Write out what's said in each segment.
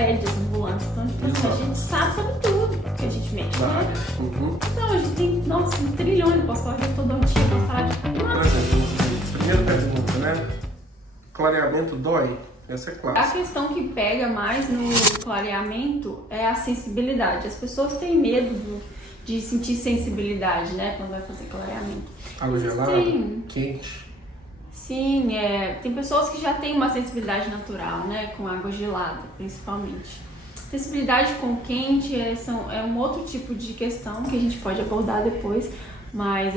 enciclopédias ambulantes. Então, tipo assim, a gente sabe sobre tudo que a gente mexe, né? Então, a gente tem, nossa, trilhões de pós-códigos, eu tô doidinha pra falar de tudo. Por exemplo, primeira pergunta, né? Clareamento dói? Essa é A clássica. questão que pega mais no clareamento é a sensibilidade. As pessoas têm medo de sentir sensibilidade, né, quando vai fazer clareamento. Água gelada? Sim. Quente? Sim, tem pessoas que já têm uma sensibilidade natural, né, com água gelada, principalmente. Sensibilidade com quente é um outro tipo de questão que a gente pode abordar depois, mas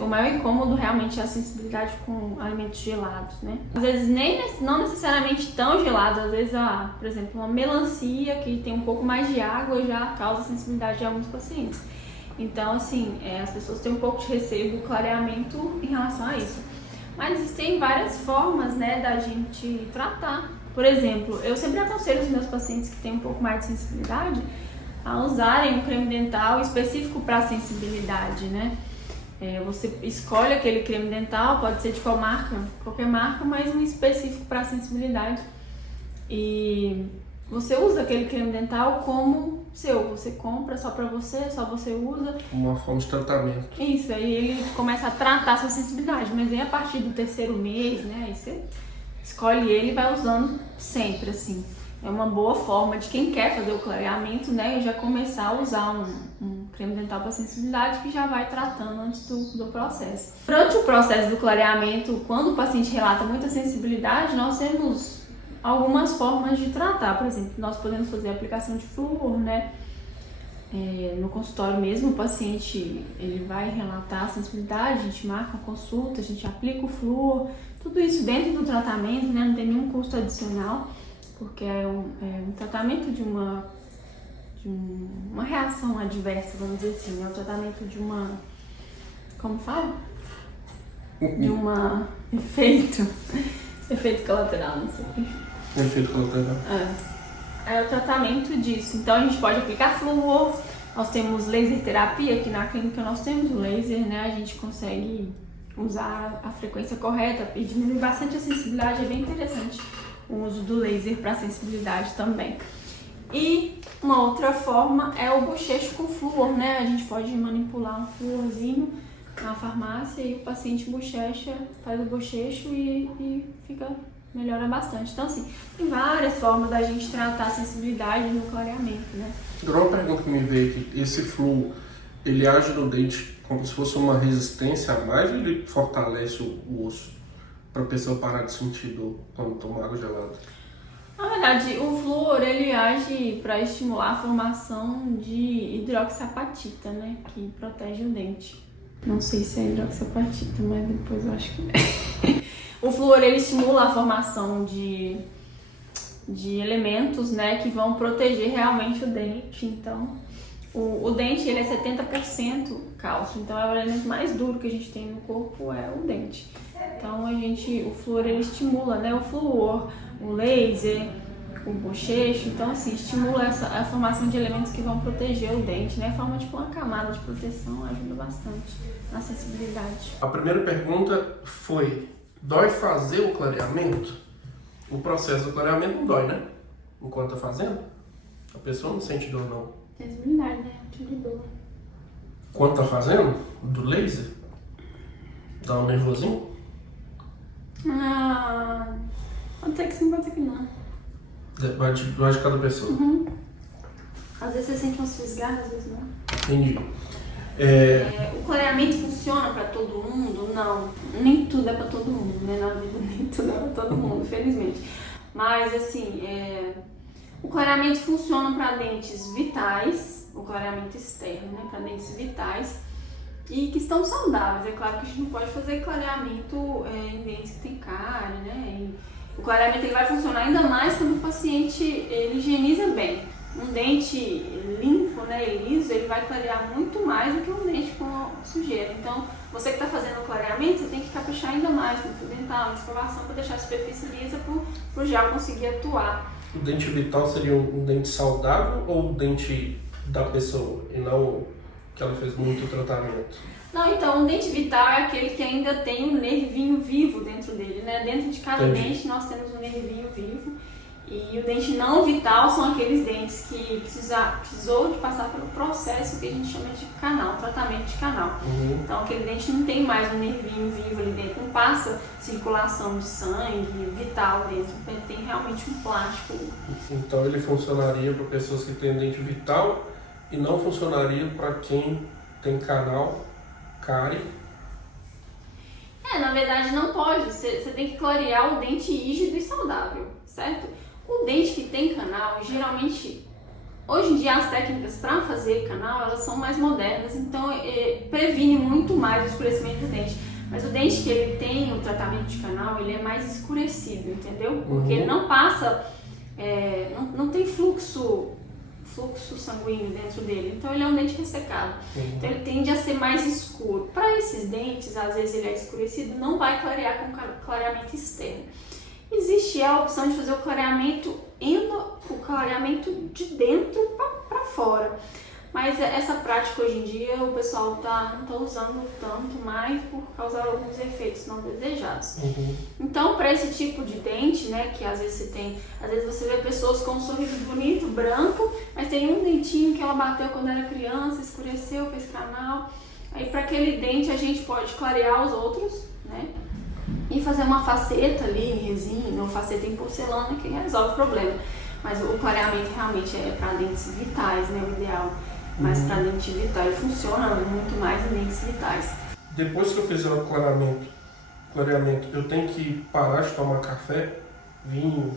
o maior incômodo realmente é a sensibilidade com alimentos gelados, né? Às vezes não necessariamente tão gelados, às vezes, por exemplo, uma melancia que tem um pouco mais de água já causa sensibilidade de alguns pacientes. Então, assim, as pessoas têm um pouco de receio do clareamento em relação a isso. Mas existem várias formas, né, da gente tratar. Por exemplo, eu sempre aconselho os meus pacientes que têm um pouco mais de sensibilidade a usarem um creme dental específico para sensibilidade, né? Você escolhe aquele creme dental, pode ser de qualquer marca, mas um específico para sensibilidade. E você usa aquele creme dental como seu, você compra só pra você, só você usa. Uma forma de tratamento. Isso, aí ele começa a tratar a sua sensibilidade, mas aí a partir do 3º mês, né, aí você escolhe ele e vai usando sempre, assim. É uma boa forma de quem quer fazer o clareamento, né, já começar a usar um creme dental para sensibilidade que já vai tratando antes do processo. Durante o processo do clareamento, quando o paciente relata muita sensibilidade, nós temos algumas formas de tratar. Por exemplo, nós podemos fazer a aplicação de flúor, né? No consultório mesmo, o paciente ele vai relatar a sensibilidade, a gente marca a consulta, a gente aplica o flúor, tudo isso dentro do tratamento, né? Não tem nenhum custo adicional, porque é um tratamento de uma reação adversa, vamos dizer assim, é um tratamento de uma, como fala? De uma efeito colateral, não sei. Efeito colateral. É o tratamento disso. Então a gente pode aplicar flúor, nós temos laser terapia, aqui na clínica nós temos o laser, né? A gente consegue usar a frequência correta e diminuir bastante a sensibilidade, é bem interessante o uso do laser para sensibilidade também. E uma outra forma é o bochecho com flúor, né? A gente pode manipular um flúorzinho na farmácia e o paciente bochecha, faz o bochecho e melhora bastante. Então, assim, tem várias formas da gente tratar a sensibilidade no clareamento, né? Agora uma pergunta que me veio aqui, esse flúor, ele age no dente como se fosse uma resistência a mais ou ele fortalece o osso para a pessoa parar de sentir dor quando toma água gelada? Na verdade, o flúor, ele age para estimular a formação de hidroxiapatita, né? Que protege o dente. Não sei se é hidroxiapatita, mas depois eu acho que é. O flúor, ele estimula a formação de elementos, né, que vão proteger realmente o dente. Então, o dente, ele é 70% cálcio, então é o elemento mais duro que a gente tem no corpo, é o dente. Então, o flúor, ele estimula, né, o flúor, o laser, o bochecho, então, assim, estimula a formação de elementos que vão proteger o dente, né, forma tipo uma camada de proteção, ajuda bastante na sensibilidade. A primeira pergunta foi: dói fazer o clareamento? O processo do clareamento não dói, né? Enquanto tá fazendo, a pessoa não sente dor, não. Sensibilidade, né? Tipo de dor. Quando tá fazendo, do laser, dá um nervosinho? Pode ser que sim, pode ser que não. Vai de cada pessoa. Uhum. Às vezes você sente umas fisgadas, às vezes não. Entendi. O clareamento funciona pra todo mundo? Não. Nem tudo é pra todo mundo, né? Na vida nem tudo é pra todo mundo, felizmente. Mas, assim, o clareamento funciona para dentes vitais, o clareamento externo, né? Para dentes vitais e que estão saudáveis. É claro que a gente não pode fazer clareamento em dentes que tem cárie, né? E o clareamento ele vai funcionar ainda mais quando o paciente ele higieniza bem. Um dente limpo, né, liso, ele vai clarear muito mais do que um dente com sujeira. Então, você que está fazendo o clareamento, você tem que caprichar ainda mais no fio dental, na escovação, para deixar a superfície lisa para o gel conseguir atuar. O dente vital seria um dente saudável ou o dente da pessoa e não que ela fez muito tratamento? Não, então, um dente vital é aquele que ainda tem um nervinho vivo dentro dele, né? Dentro de cada Entendi. dente nós temos um nervinho vivo E o dente não vital são aqueles dentes que precisou de passar pelo processo que a gente chama de canal, tratamento de canal. Então aquele dente não tem mais um nervinho vivo ali dentro, não passa circulação de sangue vital dentro, tem realmente um plástico. Então ele funcionaria para pessoas que têm dente vital e não funcionaria para quem tem canal, cárie. Na verdade não pode, você tem que clarear o dente rígido e saudável, certo? O dente que tem canal, geralmente, hoje em dia as técnicas para fazer canal, elas são mais modernas, então previne muito mais o escurecimento do dente. Mas o dente que ele tem o tratamento de canal, ele é mais escurecido, entendeu? Porque ele não passa, não tem fluxo sanguíneo dentro dele, então ele é um dente ressecado. Então ele tende a ser mais escuro. Para esses dentes, às vezes ele é escurecido, não vai clarear com clareamento externo. Existe a opção de fazer o clareamento de dentro para fora. Mas essa prática hoje em dia o pessoal não está usando tanto mais por causa de alguns efeitos não desejados. Então, para esse tipo de dente, né, que às vezes você vê pessoas com um sorriso bonito, branco, mas tem um dentinho que ela bateu quando era criança, escureceu, fez canal. Aí para aquele dente a gente pode clarear os outros, né? E fazer uma faceta ali em resina ou faceta em porcelana que resolve o problema. Mas o clareamento realmente é para dentes vitais, né, o ideal. Mas para dente vital ele funciona muito mais em dentes vitais. Depois que eu fizer o clareamento, eu tenho que parar de tomar café, vinho?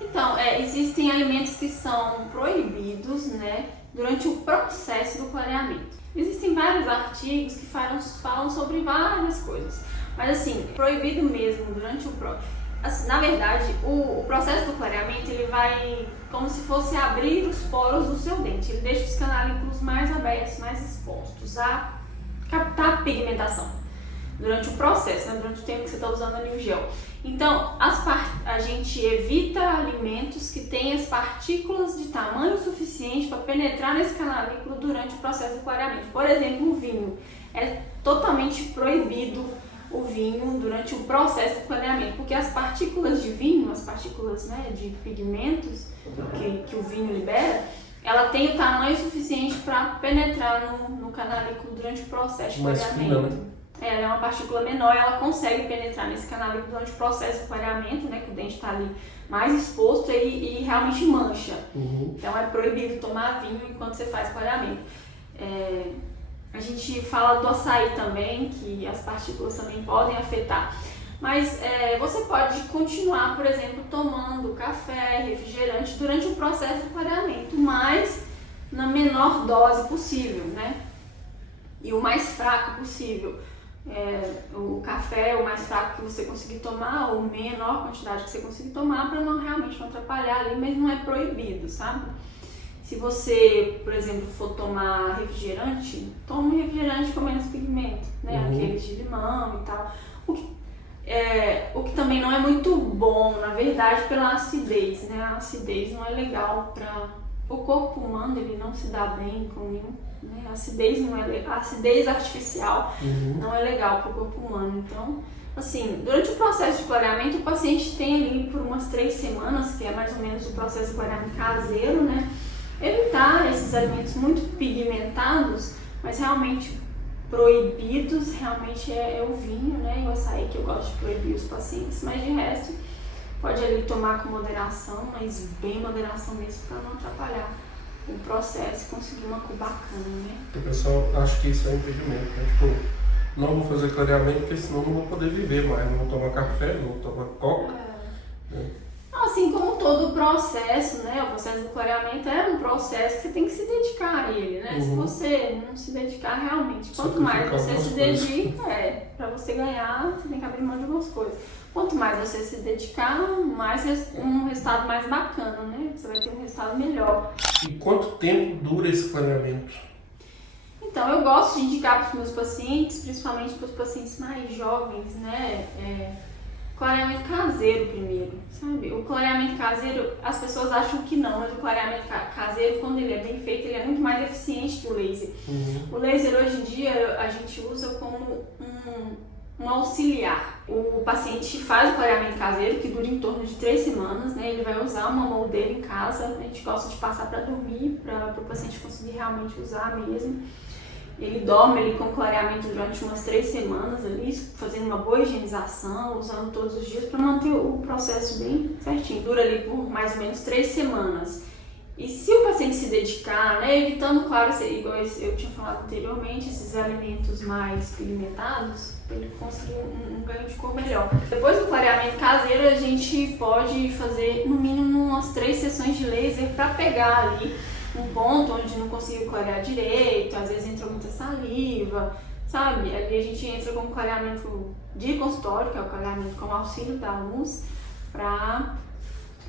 Então, existem alimentos que são proibidos, né, durante o processo do clareamento. Existem vários artigos que falam sobre várias coisas, mas assim, proibido mesmo durante o processo. Assim, na verdade, o processo do clareamento ele vai como se fosse abrir os poros do seu dente. Ele deixa os canalículos mais abertos, mais expostos a captar a pigmentação durante o processo, né? Durante o tempo que você está usando ali o gel. Então, a gente evita alimentos que têm as partículas de tamanho suficiente para penetrar nesse canalículo durante o processo de clareamento. Por exemplo, o vinho. É totalmente proibido o vinho durante o processo de clareamento, porque as partículas de vinho, as partículas, né, de pigmentos que o vinho libera, ela tem o tamanho suficiente para penetrar no canalículo durante o processo de clareamento. Mais fina, né? Ela é uma partícula menor, ela consegue penetrar nesse canalículo durante o processo de clareamento, né, que o dente está ali mais exposto e realmente mancha. Então é proibido tomar vinho enquanto você faz clareamento. A gente fala do açaí também, que as partículas também podem afetar. Mas você pode continuar, por exemplo, tomando café, refrigerante durante o processo de clareamento, mas na menor dose possível, né? E o mais fraco possível. O café, o mais fraco que você conseguir tomar, ou menor quantidade que você conseguir tomar, para realmente não atrapalhar ali, mas não é proibido, sabe? Se você, por exemplo, for tomar refrigerante, tome um refrigerante com menos pigmento, né? Aqueles de limão e tal. O que também não é muito bom, na verdade, pela acidez, né? A acidez não é legal para o corpo humano, ele não se dá bem com nenhum, né? A acidez artificial não é legal para o corpo humano. Então, assim, durante o processo de clareamento, o paciente tem ali por umas 3 semanas, que é mais ou menos o processo de clareamento caseiro, né? Evitar esses alimentos muito pigmentados, mas realmente proibidos realmente é o vinho, né, e o açaí, que eu gosto de proibir os pacientes, mas de resto pode ali tomar com moderação, mas bem moderação mesmo, para não atrapalhar o processo e conseguir uma cor bacana, né. O pessoal acha que isso é impedimento, né? Tipo, não vou fazer clareamento porque senão não vou poder viver mais, não vou tomar café, não vou tomar coca. Né? Assim como todo o processo, né, o processo do clareamento é um processo que você tem que se dedicar a ele, né? Se você não se dedicar realmente, quanto mais você se dedica, para você ganhar, você tem que abrir mão de algumas coisas. Quanto mais você se dedicar, mais um resultado mais bacana, né? Você vai ter um resultado melhor. E quanto tempo dura esse clareamento? Então, eu gosto de indicar para os meus pacientes, principalmente para os pacientes mais jovens, né? Clareamento caseiro primeiro, sabe? O clareamento caseiro, as pessoas acham que não, mas o clareamento caseiro, quando ele é bem feito, ele é muito mais eficiente que o laser. O laser, hoje em dia, a gente usa como um auxiliar. O paciente faz o clareamento caseiro, que dura em torno de 3 semanas, né? Ele vai usar uma moldeira em casa, a gente gosta de passar para dormir, para o paciente conseguir realmente usar mesmo. Ele dorme ali com clareamento durante umas 3 semanas ali, fazendo uma boa higienização, usando todos os dias para manter o processo bem certinho. Dura ali por mais ou menos 3 semanas. E se o paciente se dedicar, né, evitando, claro, igual eu tinha falado anteriormente, esses alimentos mais pigmentados, para ele conseguir um ganho de cor melhor. Depois do clareamento caseiro, a gente pode fazer no mínimo umas 3 sessões de laser para pegar ali um ponto onde não conseguiu clarear direito, às vezes entra muita saliva, sabe? Ali a gente entra com clareamento de consultório, que é o clareamento com auxílio da luz, para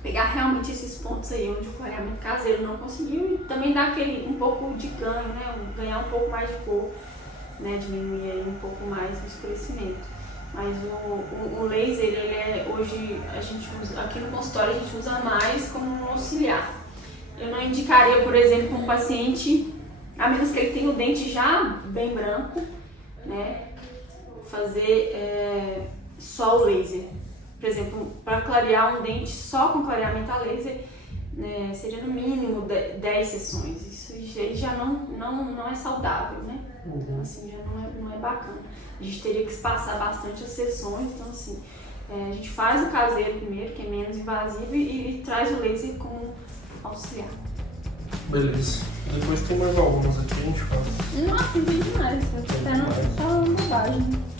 pegar realmente esses pontos aí onde o clareamento caseiro não conseguiu e também dar aquele um pouco de ganho, né? Ganhar um pouco mais de cor, né? Diminuir aí um pouco mais o escurecimento. Mas o laser, ele é, hoje a gente usa, aqui no consultório a gente usa mais como um auxiliar. Eu não indicaria, por exemplo, para um paciente, a menos que ele tenha o dente já bem branco, né? Fazer só o laser. Por exemplo, para clarear um dente só com clareamento a laser, né, seria no mínimo 10 sessões. Isso já não é saudável, né? Então, assim, já não é bacana. A gente teria que espaçar bastante as sessões, então, assim, a gente faz o caseiro primeiro, que é menos invasivo, e traz o laser como auxiliar. Beleza. Depois tem mais algumas aqui, a gente fala. Nossa, tem demais. Tá só bobagem.